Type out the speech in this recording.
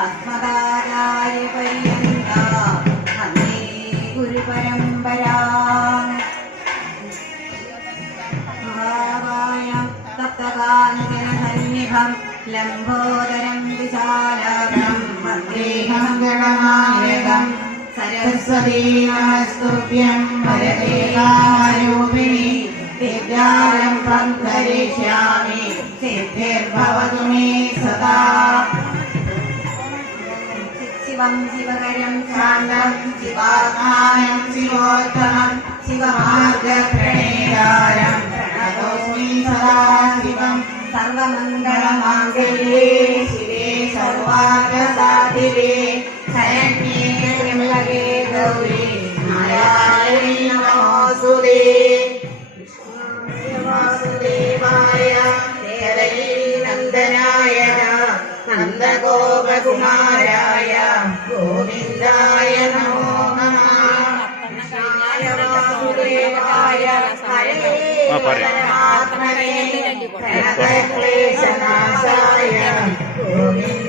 ആത്മകാരായ പര്യന്ത. നന്ദി ഗുരുപരമ്പരാ തപ്തകാനനന്യഹം ലംബോദരം വിശാലം വന്ദേഹം ഗണനായകം സരസ്വതീ നമസ്തുഭ്യം വരദേഹാരൂപിണി വിദ്യാലം പന്തരിഷ്യാമി. സിദ്ധിർഭവതു മേ സദാ ശിവം ശിവകരം ശാന്തം ശിവാത്മാനം ശിവോത്തമം ശിവമാർഗപ്രണേയാരം പ്രണതോസ്മി സദാ ശിവം സർവമംഗളമാംഗല്യേ ശിവേ സർവാർഗസാധിരേ ശരണ്യേ ത്രിമലകേ ഗൗരി നാരായണീ നമോസുതേ വാസുദേവായ നന്ദനായ നന്ദഗോപകുമാരായ ഗോവിന്ദായ നമോ നമ കൃഷ്ണായ വാസുദേവായ ആത്മനെ പ്രണതക്ലേശനാശായ ഗോവിന്ദ